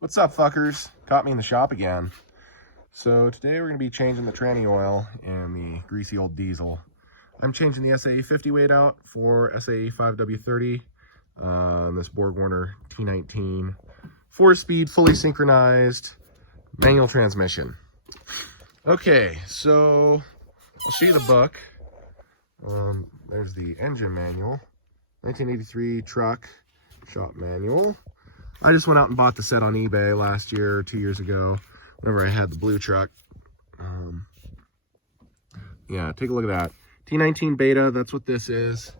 What's up, fuckers? Caught me in the shop again. So today we're going to be changing the tranny oil in the greasy old diesel. I'm changing the SAE50 weight out for SAE5W30. This BorgWarner T19. 4-speed, fully synchronized, manual transmission. Okay, so I'll show you the book. There's the engine manual. 1983 truck shop manual. I just went out and bought the set on eBay last year or 2 years ago, whenever I had the blue truck. Yeah, take a look at that. T19 beta, that's what this is.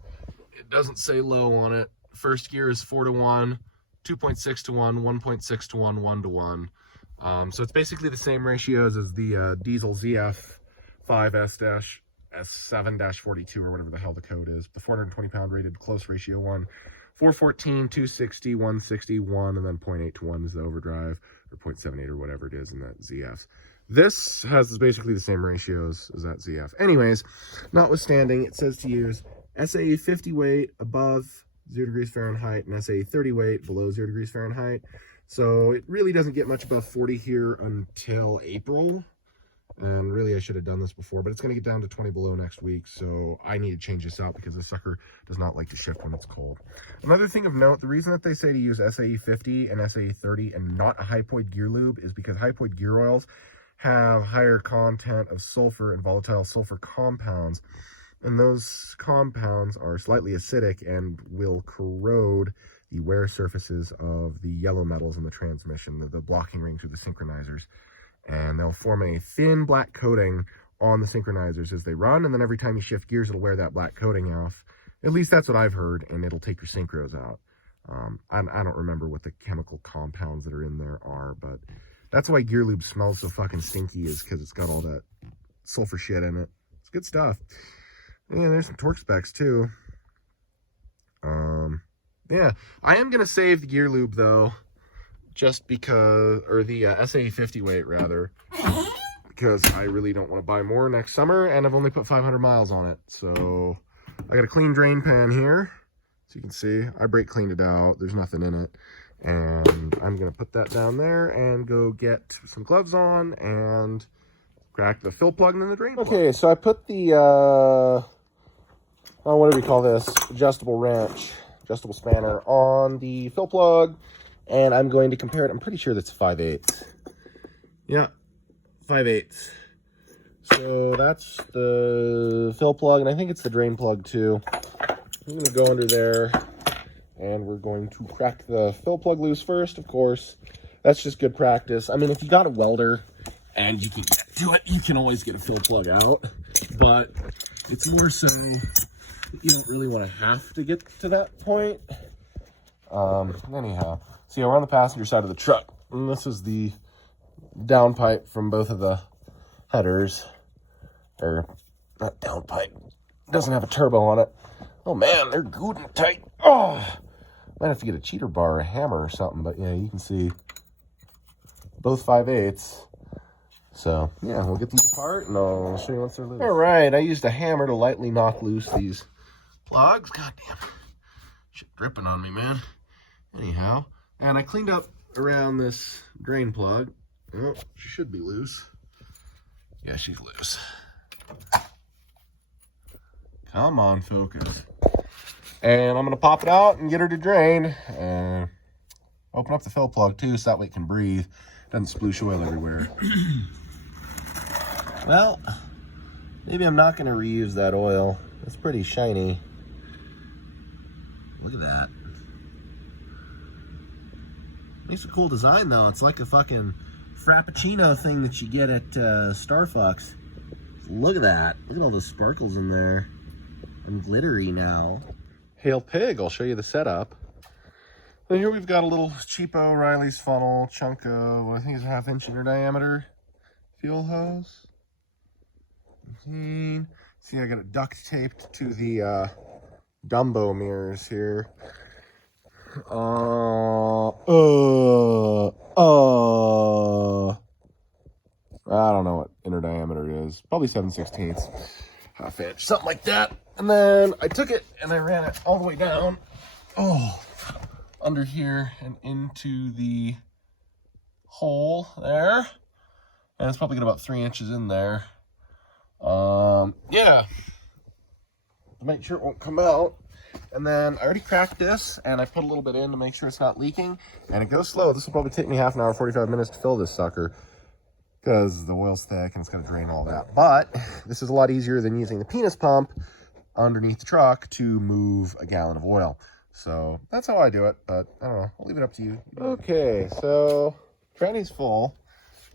It doesn't say low on it. First gear is 4-to-1, 2.6-to-1, 1.6-to-1, 1-to-1. So it's basically the same ratios as the diesel ZF5S-S7-42 or whatever the hell the code is. The 420-pound rated close ratio one. 414, 260, 160, 1, and then 0.8-to-1 is the overdrive, or 0.78 or whatever it is in that ZF. This has basically the same ratios as that ZF. Anyways, notwithstanding, it says to use SAE50 weight above 0 degrees Fahrenheit and SAE30 weight below 0 degrees Fahrenheit. So it really doesn't get much above 40 here until April. And really, I should have done this before, but it's going to get down to 20 below next week, so I need to change this out because this sucker does not like to shift when it's cold. Another thing of note, the reason that they say to use SAE50 and SAE30 and not a hypoid gear lube is because hypoid gear oils have higher content of sulfur and volatile sulfur compounds, and those compounds are slightly acidic and will corrode the wear surfaces of the yellow metals in the transmission, the blocking ring through the synchronizers. And they'll form a thin black coating on the synchronizers as they run, and then every time you shift gears, it'll wear that black coating off. At least that's what I've heard, and it'll take your synchros out. I don't remember what the chemical compounds that are in there are, but that's why gear lube smells so fucking stinky, is because it's got all that sulfur shit in it. It's good stuff. Yeah, there's some torque specs too. Yeah, I am going to save the gear lube though. Just because, or the SAE50 weight rather, because I really don't want to buy more next summer, and I've only put 500 miles on it. So I got a clean drain pan here, so you can see I brake cleaned it out. There's nothing in it, and I'm gonna put that down there and go get some gloves on and crack the fill plug and then the drain plug. Okay, so I put the what do we call this, adjustable spanner on the fill plug. And I'm going to compare it. I'm pretty sure that's 5/8. Yeah, 5/8. So that's the fill plug, and I think it's the drain plug too. I'm going to go under there, and we're going to crack the fill plug loose first, of course. That's just good practice. I mean, if you got a welder and you can get to it, you can always get a fill plug out. But it's more so you don't really want to have to get to that point. Anyhow. So yeah, we're on the passenger side of the truck, and this is the downpipe from both of the headers, or not downpipe, doesn't have a turbo on it. Oh man, they're good and tight. Oh, might have to get a cheater bar or a hammer or something, but yeah, you can see both 5/8. So yeah, we'll get these apart and I'll show you once they're loose. All right, I used a hammer to lightly knock loose these plugs. God damn, shit dripping on me, man. Anyhow. And I cleaned up around this drain plug. Oh, she should be loose. Yeah, she's loose. Come on, focus. And I'm going to pop it out and get her to drain. And open up the fill plug too, so that way it can breathe. Doesn't sploosh oil everywhere. Well, maybe I'm not going to reuse that oil. It's pretty shiny. Look at that. Makes a cool design though. It's like a fucking Frappuccino thing that you get at Starfucks. Look at that. Look at all those sparkles in there. I'm glittery now. Hail Pig, I'll show you the setup. So here we've got a little cheapo Riley's funnel chunk of what I think is a 1/2 inch inner diameter fuel hose. See, I got it duct taped to the Dumbo mirrors here. I don't know what inner diameter it is. Probably 7/16, 1/2 inch, something like that. And then I took it and I ran it all the way down, under here and into the hole there. And it's probably got about 3 inches in there. Yeah. To make sure it won't come out. And then I already cracked this, and I put a little bit in to make sure it's not leaking. And it goes slow. This will probably take me half an hour, 45 minutes to fill this sucker, because the oil's thick and it's going to drain all that. But this is a lot easier than using the penis pump underneath the truck to move a gallon of oil. So that's how I do it, but I don't know. I'll leave it up to you. Okay, so tranny's full.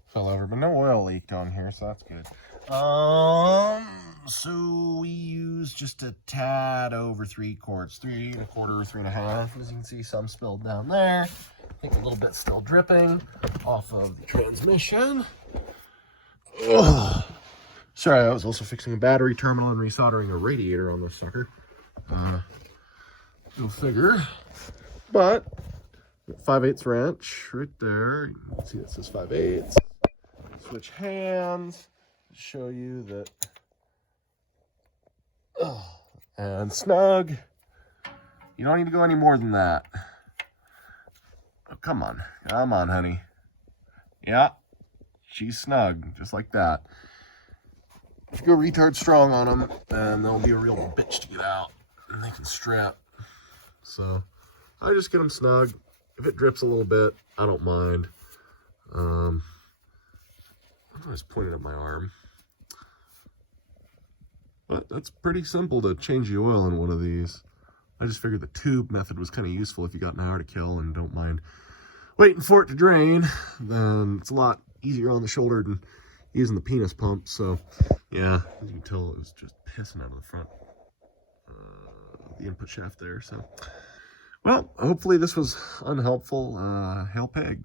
Fell over, but no oil leaked on here, so that's good. So we use just a tad over 3 quarts, 3 1/4, 3.5. As you can see, some spilled down there. I think a little bit still dripping off of the transmission. Ugh. Sorry, I was also fixing a battery terminal and resoldering a radiator on this sucker. Go figure. But 5/8 wrench right there. You can see it says 5/8. Switch hands. Show you that. And snug. You don't need to go any more than that. Oh, come on, honey. Yeah, she's snug, just like that. If you go retard strong on them, then they'll be a real bitch to get out, and they can strap. So I just get them snug. If it drips a little bit, I don't mind. I just pointed at my arm. But that's pretty simple to change the oil in one of these. I just figured the tube method was kind of useful if you got an hour to kill and don't mind waiting for it to drain. Then it's a lot easier on the shoulder than using the penis pump. So yeah, as you can tell, it was just pissing out of the front, the input shaft there. So, well, hopefully this was unhelpful. Hail Peg.